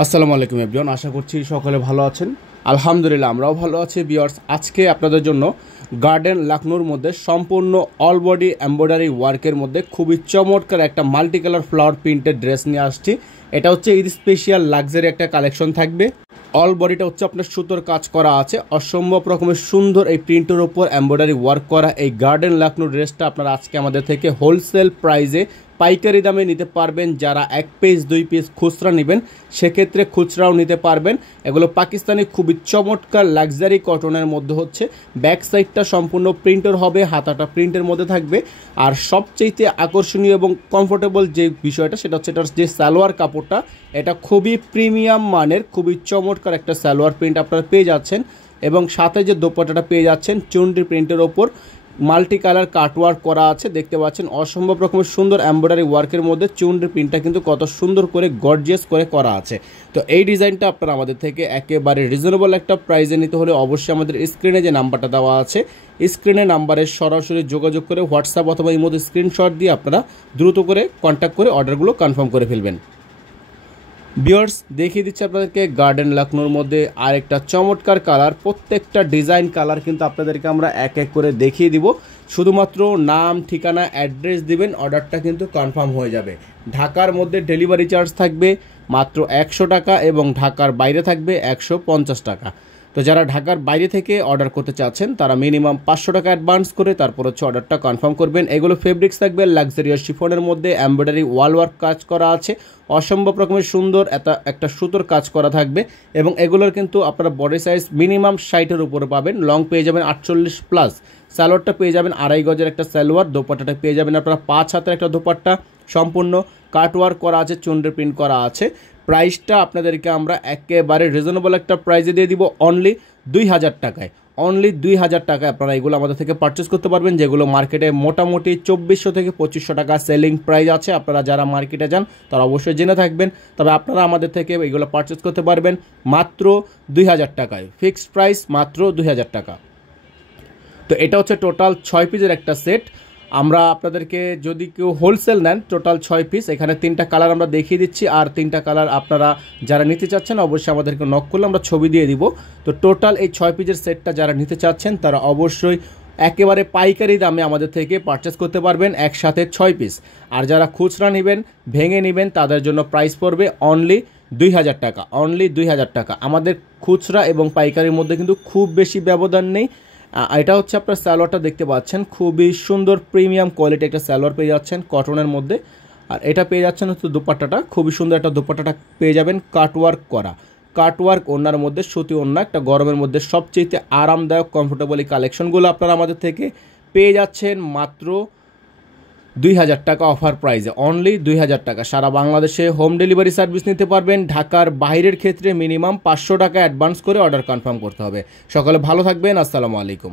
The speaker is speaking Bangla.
আসসালামু আলাইকুম এভরিওয়ান, আশা করছি সকলে ভালো আছেন। আলহামদুলিল্লাহ আমরাও ভালো আছি। ভিউয়ার্স, আজকে আপনাদের জন্য গার্ডেন লাকনোর মধ্যে সম্পূর্ণ অল বডি এমব্রয়ডারি ওয়ার্কের মধ্যে খুবই চমৎকার একটা multi colour flower printed dress নিয়ে আসছি। এটা হচ্ছে ঈদ স্পেশাল লাক্সারি একটা কালেকশন থাকবে। অল বডিটা হচ্ছে আপনার সুতোর কাজ করা আছে, অসম্ভব রকমের সুন্দর এই প্রিন্টের ওপর এমব্রয়ডারি ওয়ার্ক করা এই গার্ডেন লাকনো ড্রেসটা আপনারা আজকে আমাদের থেকে হোলসেল প্রাইজে পাইকারি দামে নিতে পারবেন। যারা 1 পিস 2 পিস খুচরা নেবেন সেক্ষেত্রে খুচরাও নিতে পারবেন। এগুলো পাকিস্তানি খুবই চমৎকার লাক্সারি কটনের মধ্যে হচ্ছে। ব্যাক সাইডটা সম্পূর্ণ প্রিন্টের হবে, হাতাটা প্রিন্টের মধ্যে থাকবে। আর সবচেয়ে আকর্ষণীয় এবং কমফোর্টেবল যে বিষয়টা সেটা হচ্ছে এটার যে সালোয়ার কাপড়টা, এটা খুবই প্রিমিয়াম মানের, খুবই চমৎকার একটা সালোয়ার প্রিন্ট আপনারা পেয়ে যাচ্ছেন। এবং সাথে যে দোপাট্টাটা পেয়ে যাচ্ছেন চুনরি প্রিন্টের ওপর মাল্টি কালার কাটওয়ার্ক করা আছে, দেখতে পাচ্ছেন অসম্ভব রকমের সুন্দর এমব্রয়ডারি ওয়ার্কের মধ্যে চুনরি প্রিন্টটা কিন্তু কত সুন্দর করে গর্জিয়াস করে করা আছে। তো এই ডিজাইনটা আপনারা আমাদের থেকে একেবারে রিজনেবল একটা প্রাইসে নিতে হলে অবশ্যই আমাদের স্ক্রিনে যে নাম্বারটা দেওয়া আছে স্ক্রিনে নাম্বারে সরাসরি যোগাযোগ করে হোয়াটসঅ্যাপ অথবা ইমোতে স্ক্রিনশট দিয়ে আপনারা দ্রুত করে কন্ট্যাক্ট করে অর্ডারগুলো কনফার্ম করে ফেলবেন। ভিউয়ার্স, দেখিয়ে দিচ্ছি আপনাদেরকে গার্ডেন লাকনোর মধ্যে আরেকটা চমৎকার কালার। প্রত্যেকটা ডিজাইন কালার কিন্তু আপনাদেরকে আমরা এক এক করে দেখিয়ে দিব। শুধুমাত্র নাম, ঠিকানা, অ্যাড্রেস দিবেন, অর্ডারটা কিন্তু কনফার্ম হয়ে যাবে। ঢাকার মধ্যে ডেলিভারি চার্জ থাকবে মাত্র 100 টাকা এবং ঢাকার বাইরে থাকবে 150 টাকা। তো যারা ঢাকার বাইরে থেকে অর্ডার করতে চাচ্ছেন তারা মিনিমাম 500 টাকা অ্যাডভান্স করে তারপর হচ্ছে অর্ডারটা কনফার্ম করবেন। এগুলো ফেব্রিক্স থাকবে লাক্সারিয়াস শিফনের মধ্যে, এমব্রয়ডারি ওয়াল ওয়ার্ক কাজ করা আছে, অসম্ভব রকমের সুন্দর একটা সুতোর কাজ করা থাকবে। এবং এগুলোর কিন্তু আপনারা বডি সাইজ মিনিমাম 60-এর উপরে পাবেন, লং পেয়ে যাবেন 48 প্লাস। সালোয়ারটা পেয়ে যাবেন 2.5 গজের একটা সালোয়ার, দোপাট্টাটা পেয়ে যাবেন আপনারা 5 হাতের একটা দোপাট্টা, সম্পূর্ণ কাটওয়ার্ক করা আছে, চুনরি প্রিন্ট করা আছে। প্রাইসটা আপনাদেরকে আমরা একেবারে রিজনেবল একটা প্রাইসে দিয়ে দিব, অনলি 2000 টাকায়। অনলি 2000 টাকায় আপনারা এগুলো আমাদের থেকে পারচেস করতে পারবেন, যেগুলো মার্কেটে মোটামুটি 2400 থেকে 2500 টাকা সেলিং প্রাইস আছে। আপনারা যারা মার্কেটে যান তারা অবশ্যই জেনে থাকবেন। তবে আপনারা আমাদের থেকে এগুলো পারচেস করতে পারবেন মাত্র 2000 টাকায়, ফিক্সড প্রাইস মাত্র 2000 টাকা। তো এটা হচ্ছে টোটাল 6 পিসের একটা সেট। আমরা আপনাদেরকে যদি কেউ হোলসেল নেন টোটাল 6 পিস, এখানে 3টা কালার আমরা দেখিয়ে দিচ্ছি। আর 3টা কালার আপনারা যারা নিতে চাচ্ছেন অবশ্যই আমাদেরকে নক করলে আমরা ছবি দিয়ে দিব। তো টোটাল এই 6 পিসের সেটটা যারা নিতে চাচ্ছেন তারা অবশ্যই একেবারে পাইকারি দামে আমাদের থেকে পারচেস করতে পারবেন, একসাথে 6 পিস। আর যারা খুচরা নেবেন, ভেঙে নেবেন, তাদের জন্য প্রাইস পড়বে অনলি 2000 টাকা। অনলি 2000 টাকা। আমাদের খুচরা এবং পাইকারির মধ্যে কিন্তু খুব বেশি ব্যবধান নেই। এটা হচ্ছে আপনার সালোয়ারটা দেখতে পাচ্ছেন, খুবই সুন্দর প্রিমিয়াম কোয়ালিটি একটা সালোয়ার পেয়ে যাচ্ছেন কটনের মধ্যে। আর এটা পেয়ে যাচ্ছেন হচ্ছে দোপাট্টাটা, খুবই সুন্দর একটা দোপাট্টাটা পেয়ে যাবেন কাটওয়ার্ক করা। কাটওয়ার্ক ওড়নার মধ্যে, সুতি ওড়না, একটা গরমের মধ্যে সবচেয়ে আরামদায়ক কমফোর্টেবল এই কালেকশনগুলো আপনারা আমাদের থেকে পেয়ে যাচ্ছেন মাত্র 2000 টাকা অফার প্রাইসে। অনলি 2000 টাকা। সারা বাংলাদেশে হোম ডেলিভারি সার্ভিস নিতে পারবেন। ঢাকার বাইরের ক্ষেত্রে মিনিমাম 500 টাকা অ্যাডভান্স করে অর্ডার কনফার্ম করতে হবে। সকলে ভালো থাকবেন। আসসালামু আলাইকুম।